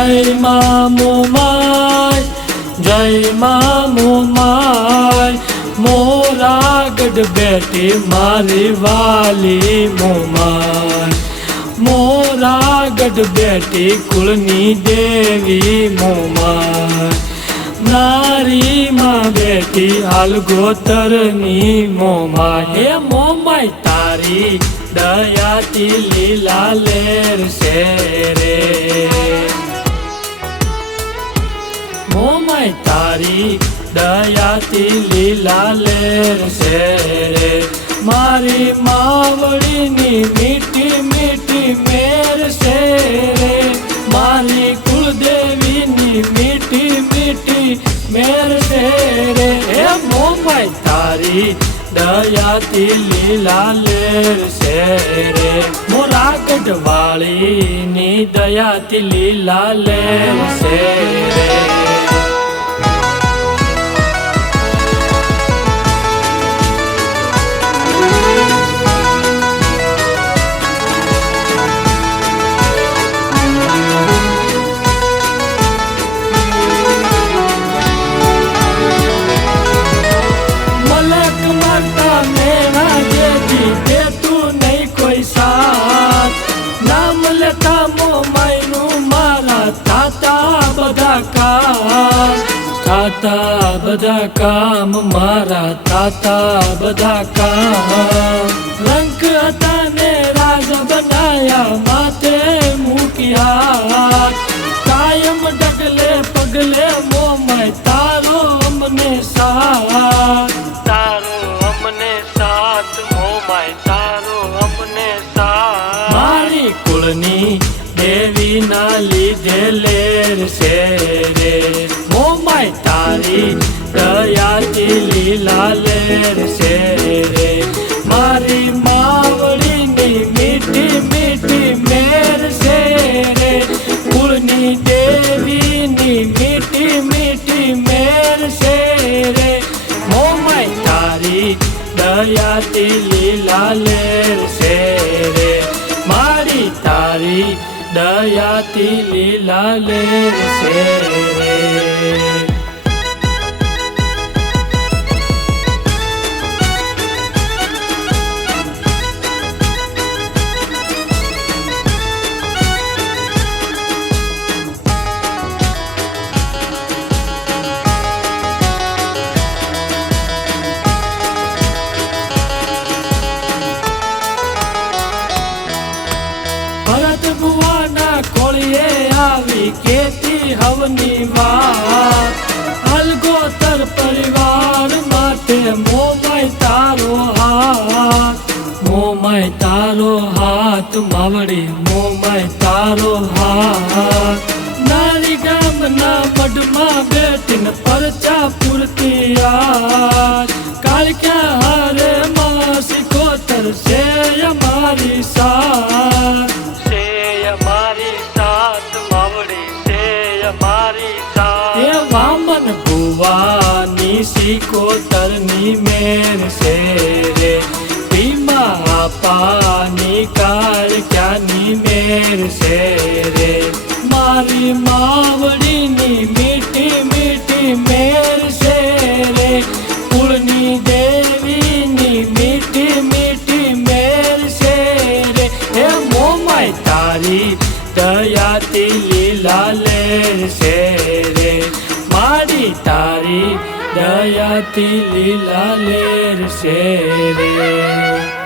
જય માં મોમાય, જય માં મોમાય, મોરા ગઢ બેઠી મારી વાલી મોમાય, મોરા ગઢ બેઠી કુળની દેવી મોમાય, નારી માં બેઠી હાલગોતરની મોમાય. હે મોમાય તારી દયાથી લીલા લેર છે રે, મોમાય તારી દયાથી લીલા લેર છે રે, મારી માવડીની મીઠી મીઠી મેર છે રે, મારી કુળદેવીની મીઠી મીઠી મેર છે રે. હે મોમાય તારી દયાથી લીલા લેર છે રે, મોરા ગઢ વાળીની દયાથી લીલા લેર છે રે. થાતા બધા કામ મારા, થાતા બધા કામ, રંક હતા ને રાજ બનાયા માથે મૂક્યા, કાયમ ડગલે પગલે મોમાય તારો અમને સાથ, તારો અમને સાથ મોમાય તારો અમને સાથ, મારી કુળની દેવી ના લીધે લેર છે રે, મોમાય તારી દયાથી લીલા લેર છે રે, મારી માવડીની મીઠી મીઠી મેર છે રે, કુળની દેવીની મીઠી મીઠી મેર છે રે, મોમાય તારી દયાથી લીલા લેર છે રે, મારી તારી દયાથી લીલા લેર છે રે. આવી કેતી હવની વાત, હલગોતર પરિવાર માટે મોમાય તારો હાથ, મોમાય તારો હાથ માવડી મોમાય તારો હાથ, નારી ગામના મઢમાં બેઠીને પરચા પૂરતી આજ, કાળક્યા હારે માં સિકોતર છે અમારી સાથ, છે અમારી સાથ માવડી છે અમારી સાથ. એ વામન ભુવાની સિકોતરની મેર છે રે, ભીમા આપાની કાળક્યાની મેર છે રે, મારી માવડીની મીઠી મીઠી મેર છે રે, કુળની દેવીની મીઠી મીઠી મેર છે રે. હે મોમાય તારી દયાથી લીલા લેર છે રે, મારી તારી દયાથી લીલા લેર છે રે.